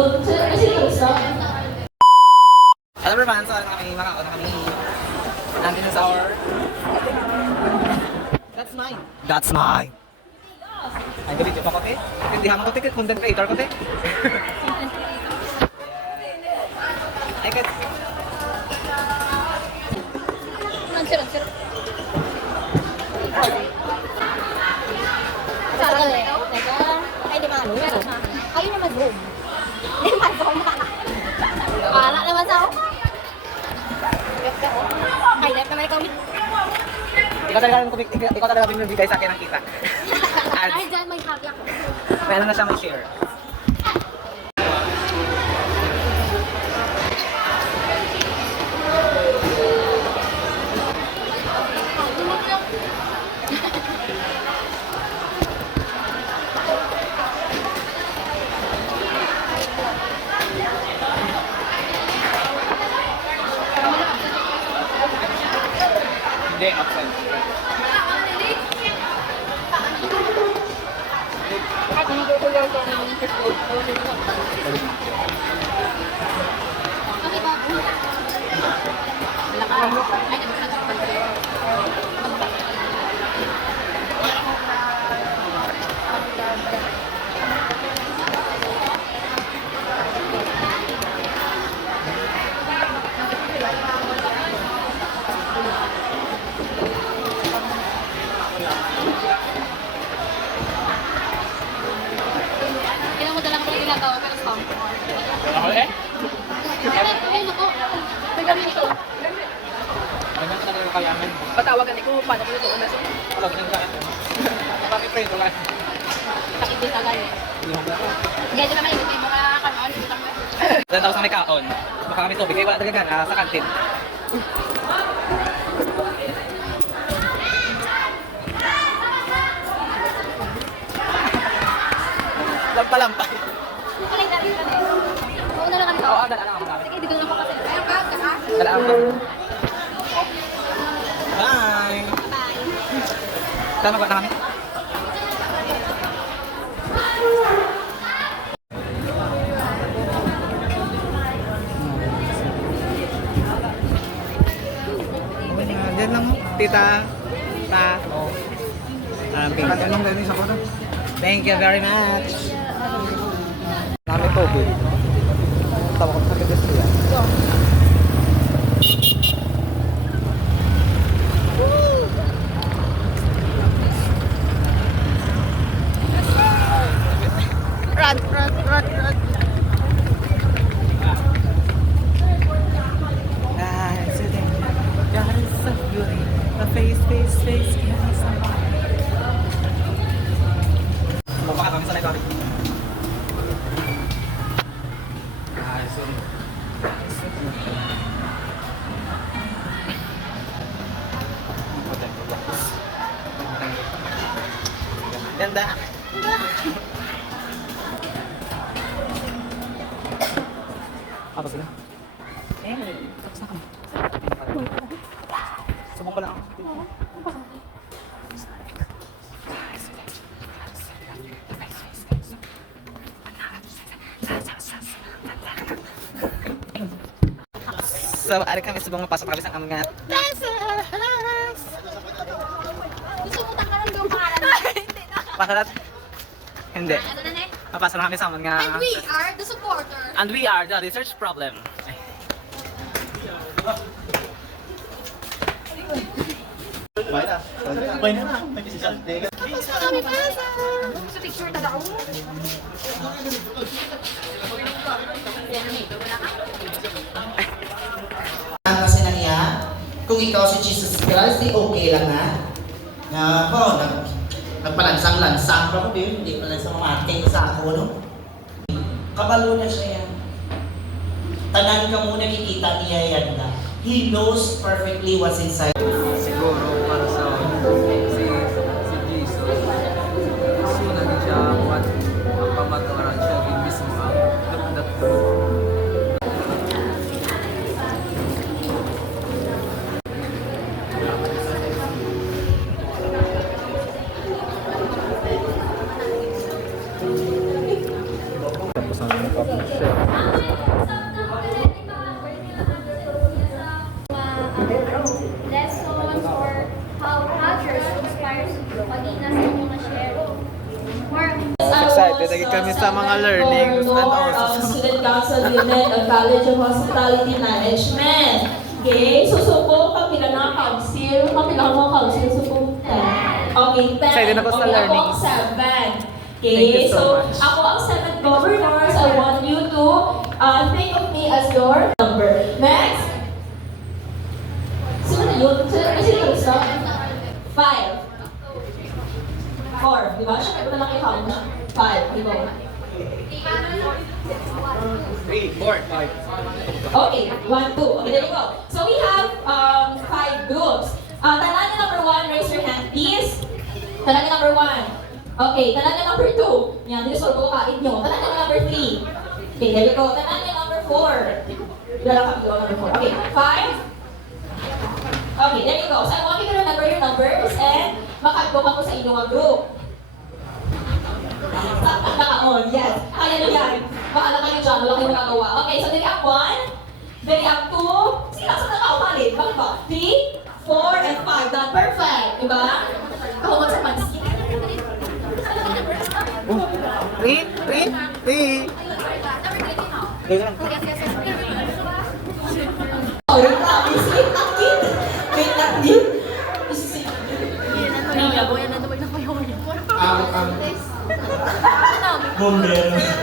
Hello everyone, so kami, makakaon na kami ng dinosaur. That's mine. That's mine. Ay, galit yung pakote. Hindi hamang ko ticket, content creator ko te. Ay, kat. Mansir. Ay, di ba ano? Kayo naman doon. Hindi naman ako wala naman sa ako. Ay, left naman ikaw. Ikaw talaga binibigay sa akin ng kita. Ay, dyan may happy ako. May ano na siya mag-share. Hindi, outside. Kailan mo dalang ko yung ginagawa pero stomp. Ako eh? Ay, naku. Nagawin ito. Ano na talaga yung kalaman? Patawagan ko, paano ko ito unas? Ano, ginagawa ko. Mami prito ka. Takibit agad eh. Ganyan naman yung mga kanon. Ilan tapos may kaon. Baka kami tubig. Kaya wala talaga sa kantin. Lampa-lampa. Alay, dali. Una lang kami. Oo, dala lang ako namin. Sige, dito lang ako kasi. Ayun ka, ka. Dala ako. Bye! Bye. Saan magkakita kami? Diyan lang mo. Tita. Ta. Thank you very much. Kami tubig. Tawa ko sa pedestrian. Run. Guys, God is so beauty. The face, yes. Baka kami sa nagkakit. Guys, ganda. Apa sila? Tapos na kami. Subong pa lang ako. So, ari kami subong mapasok kami sa aming Gusto mo tanggalan yung pangalan? Hindi na. pasalat. Hindi. Ano na eh? Mapasok na kami sa aming And we are the supporters. And we are the research problem. Kami pa sa picture taga ako. Kasi na niya, kung ikaw si Jesus Christ, di okay lang ha. Na po, nagpalansang-lansang pa ko din, hindi pala sa mamating sa ako, no? Kabalo na siya yan. Tanan ka muna kikita niya yan na. He knows perfectly what's inside. Siguro para sa si Jesus, gusto na din siya pamatawaran siya din mismo ang dapat. Tapos ang Lessons or how cultures inspires you. Pagina sa inyo na-share. Excited lagi kami sa mga learnings and also Student Council Women of College of Hospitality Management. Okay, susuko kami na ng council. Kami lang mga council, susuko. Okay, 10. Excited ako sa Okay, learnings. Ako ang 7. Thank Okay, you so much. ako ang 7 governors. I want you to think of me as your number. Next. Sino na yun? Sino yung stop? 5. 4, di ba? Siya na lang yung count. 5, di ba? 3, 4, 5. Okay, 1, 2. Okay, there you go. So we have 5 groups. Tanan number 1, raise your hand, please. Tanan number 1. Okay, tanan number 2. Yan, dito sa ko kain nyo. Tanan number 3. Okay, there you go. Tanan number 4. Dala kami doon, number 4. Okay, 5. Okay, there you go. So I want you to remember your numbers and makagroup ako sa inyong group. Naka-on, yes. Kaya nyo yan. Bahala kayo dyan, wala kayong magagawa. Okay, so dali up 1, dali up 2, sila sa nakaumalit. Bakit ba? 3, 4, and 5. Done. Perfect. Diba? Kahumot sa pansin. 3, 3, 3. Oh, wait lang. Wait lang, kid. Wait lang, kid. Bombero.